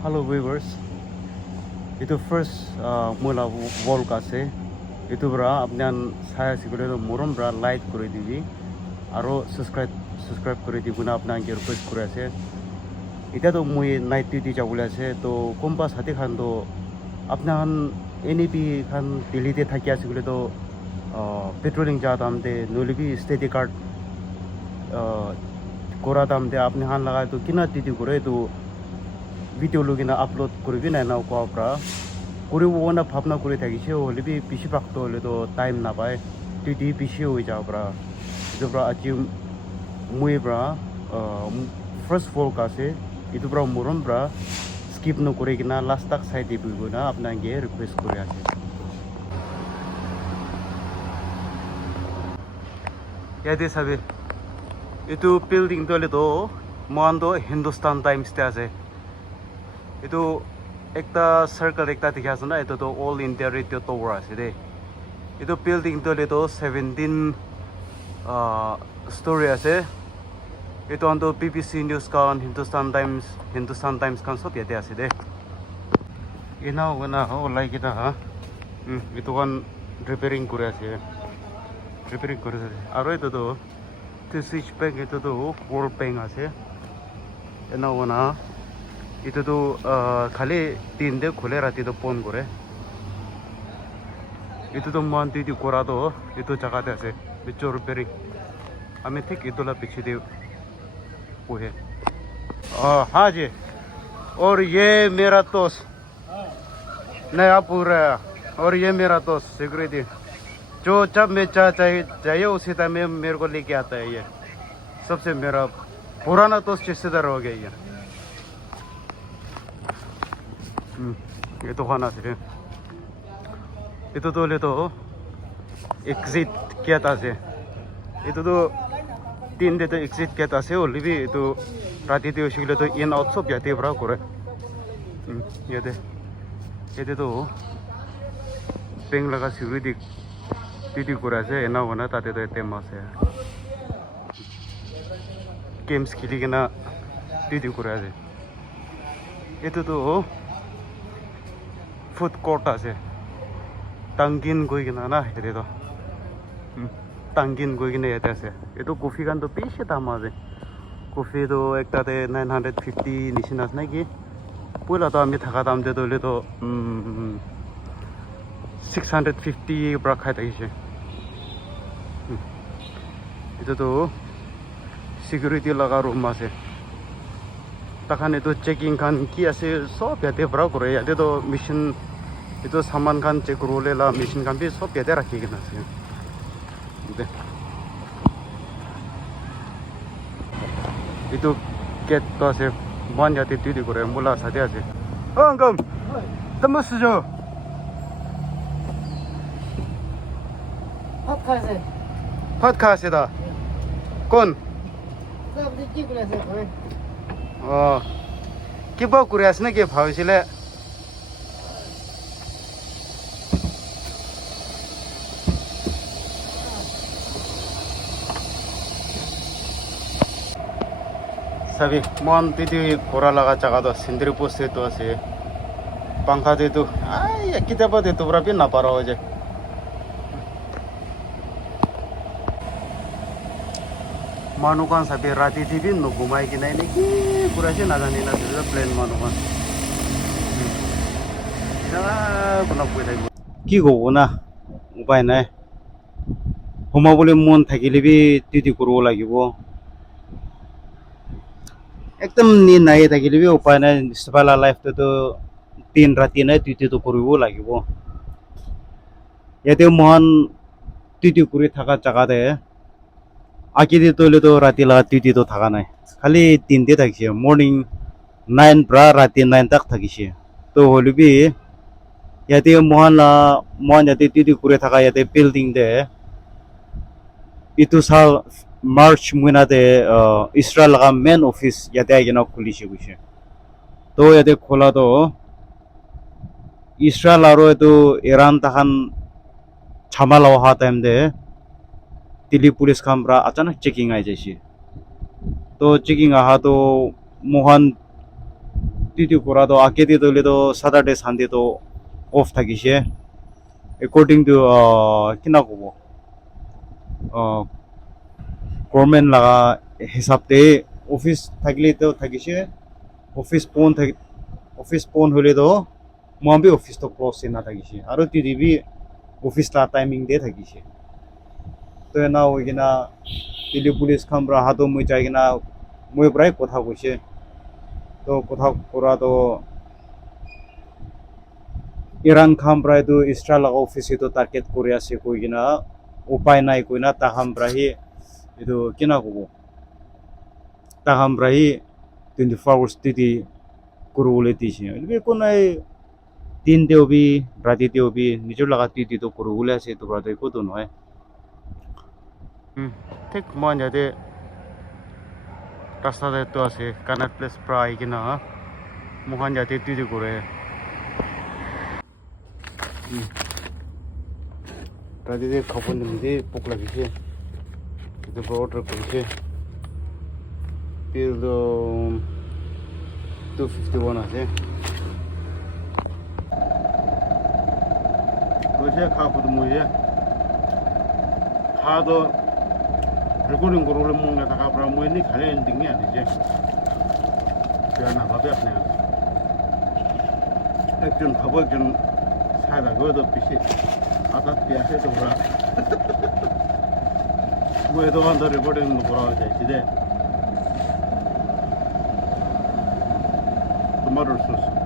Hello viewers, itu first mula wall kase itu bra apnan saya sigure morom bra like করে দিবি aro subscribe করে দিবি না আপনাকে রিকোয়েস্ট করে আছে এটা তো মুই নাইট ডিউটি যাবলে আছে তো কোম্পা সাথে খান তো আপনার এনইপি খান দিল্লিতে থাকি আছে বলে তো পেট্রোলিং যা দাম দে নলিবি স্টেডি কার্ড করা দাম দে আপনি হান লাগায় তো কিনা ডিউটি করে তো ভিডিও লগিনা আপলোড করবি না নাও কোয়াপ্রা করিব না ভাবনা করে থাকিছে হলে বি বেশি পাকতো হলে তো টাইম না পায় ডিউটি বেশি হয়ে যাওয়া যেব্রা আজি মুইব্রা ফার্স্ট ফোর কাছে ইতুব্রা মুরমব্রা স্কিপ ন করে কিনা লাস্ট তাক সাইড দিবি না আপনাকে রিকোয়েস্ট করে আছে ইয়াতে সাবে itu building তো তো মান তো হিন্দুস্তান টাইমস তে আছে itu একটা সার্কেল একটা দেখা আছে না এটা তো অল ইন্ডিয়া রেডিও টাওয়ার আছে রে itu building তো 17 story আছে itu on BBC news kan Hindustan Times kan sot yate আছে রে ina wana ho like এটা ha itu kan repairing করে আছে আর এটা তো সুইচ ব্যাংক এটা তো ওয়ার্ল্ড ব্যাংক আছে ina wana itu tuh kali tinde khule rati to pon kore itu tuh manti di kora to itu jaga te ase bichor peri ame thik itu la piche de वो है हाँ जी और ये मेरा दोस्त नया पूरा और ये मेरा दोस्त सिक्योरिटी जो जब मैं चाहिए उसी टाइम में मेरे को लेके आता है ये सबसे मेरा पुराना दोस्त रिश्तेदार हो गया ये ये तो खाना से ये तो ले तो एग्जिट किया था से ये तो 3 दे तो एग्जिट किया था से और भी तो राती तो उसी के लिए तो इन आउट सब जाते बड़ा करे ये दे तो पेंग लगा सिक्योरिटी टीटी करे से ना होना ताते तो इतने मास है गेम्स खेली के ना टीटी करे से ये तो ফুড কোর্ট আছে টাঙ্গিন গই কিনা না হেৰি তো টাঙ্গিন গই কিনে ইয়াতে আছে এইটো কফি কান তো বেছি দাম আছে কফি তো একটাতে 950 নিচিনা আছে নেকি পইলা তো আমি থাকা দাম দে দলে তো 650 পৰা খাই থাকিছে এইটো তো সিকিউৰিটি লগা ৰুম আছে তাখানে তো চেকিং খান কি আছে সব ইয়াতে পৰা কৰে ইয়াতে তো machine itu saman kan cek role la machine kan bi sob yate rakhi kena ase itu get to ase ban yate tidi kore mula sate ase angam tamas jo phat khase da kon sab de ki kure ase ki ba kure asne ke bhawisile सभी मन दीदी कोरा लगा जगह तो Sindri post तो ऐसे पंखा दे तो ये किताब दे तो बरा भी ना पारा हो जाए मानुकान सभी राती थी भी नो घुमाई कि नहीं कि पूरा से ना जाने ना तो प्लेन मानुकान इधर बना कोई नहीं कि गो ना उपाय नहीं हम बोले मन था कि ले भी दीदी करो लगी वो एकदम नी নাই থাকিলে উপায় নাই সবালা লাইফতে তো 3 রাতি নাই তুই তো কৰিব লাগিব ইয়াতে মহান তুই কৰি থাকা জায়গাতে আকি দি তলে তো রাতি লাগা তুই তো থাকা নাই খালি 3 দে থাকিছে মর্নিং 9 ব্রা রাতি 9 তক থাকিছে তো হলিবি ইয়াতে মহান ইয়াতে তুই কৰি থাকা ইয়াতে বিল্ডিং দে ইটো সাল मार्च महीनाते इस्राएल का मेन ऑफिस याते आइना खुलिছে গৈছে তো ইয়াতে খোলা তো ইসরায়েল আৰু এটো ইরান তাহান ছামালা হওয়া টাইম দে দিল্লি পুলিশ কামরা अचानक चेकिंग আই যাইছে তো চেকিং আহা তো মোহন টিটি করাতো আগে দিয়ে দিলে তো স্যাটারডে সানডে তো অফ থাকিছে অ্যাকর্ডিং টু কিনা কব গভর্নমেন্ট লাগা হিসাবতে অফিস থাকলে তো থাকিছে অফিস ফোন হলে তো মই অফিস তো ক্লোজ না থাকিছে আৰু টিটি বি অফিস লা টাইমিং দে থাকিছে তো না হই কিনা দিল্লি পুলিশ খামরা হাতো মই যাই কিনা মই প্রায় কথা কইছে তো কথা করা তো ইরান খামপ্রায় তো ইসরায়েল অফিসে তো টার্গেট করে আছে কই কিনা উপায় নাই কই না তাহামপ্রাহি ಇದು কিনা কব তাহামপ্রাহি 24 আওয়ার্স টিটি করবলে দিছে বেকো নাই দিন দেওবি রাতি দেওবি নিজের লাগা টিটি তো করবলে আছে তো রাতে কত নয় ঠিক মন যাতে রাস্তাতে তো আছে কানাট প্লেস প্রায় কিনা মোহন যাতে টিটি করে রাতে খবর নিতে পোক লাগিছে itu order করেছে bill 251 আছে কইছে খাবো মুয়ে খাদো রেকর্ডিং করলে মনে টাকা প্রা মুয়ে নি খালে এন্ডিং নি আছে যে না ভাবে আপনি একজন খাবো একজন সাদা গো তো পিছে আতা পিয়াছে তো বড় মুয়ে তো অন্ধ রেকর্ডিং করা যাইছে যে tomato sauce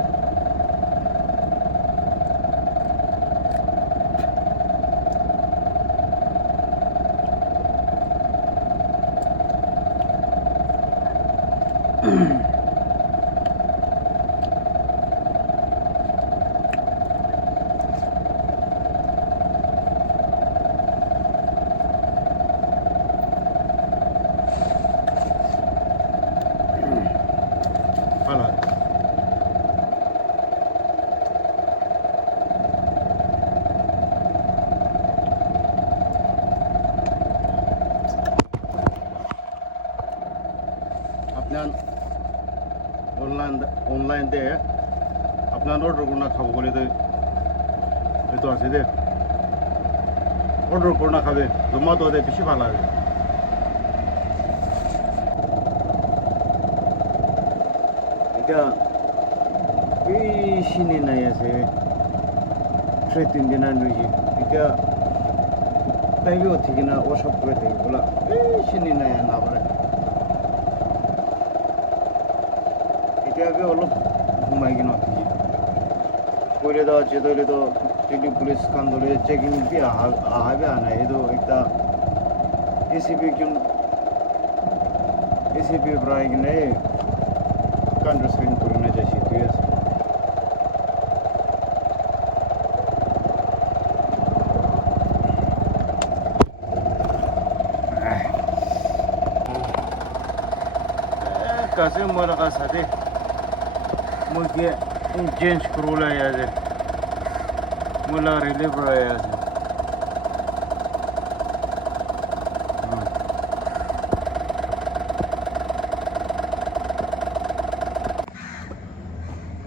Voilà. আপনার অনলাইন দে আপনার অর্ডার করনা খাবো বলে তো আছে দে অর্ডার করনা খাবে জোম্যাটো দে বেশি ভালো লাগে এটা বেশি নাই আছে ট্রেড ইঞ্জিন রয়েছে এটা তাইবে ঠিক না ও সব করে থাকে বলা বেশি নাই না বলে আগে অলপ ঘুমাই কিনা করে দেওয়া আছে ধরে তো দিল্লি পুলিশ খান ধরে চেকিং দিয়ে আহাবে আনা এদো একটা এসিপি প্রায় কিনে কান্ট্রি স্ক্রিন করে নিয়ে যাচ্ছি ঠিক আছে কাছে মোরা কাছে मुझे चेंज करोला याद है मुला रिलीव रहा याद है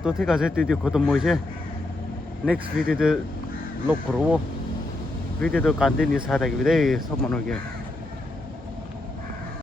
तो ठीक है वीडियो खत्म होइছে नेक्स्ट वीडियो लग करबो वीडियो तो कंटिन्यू साथ থাকিবি দেই সব মানুষকে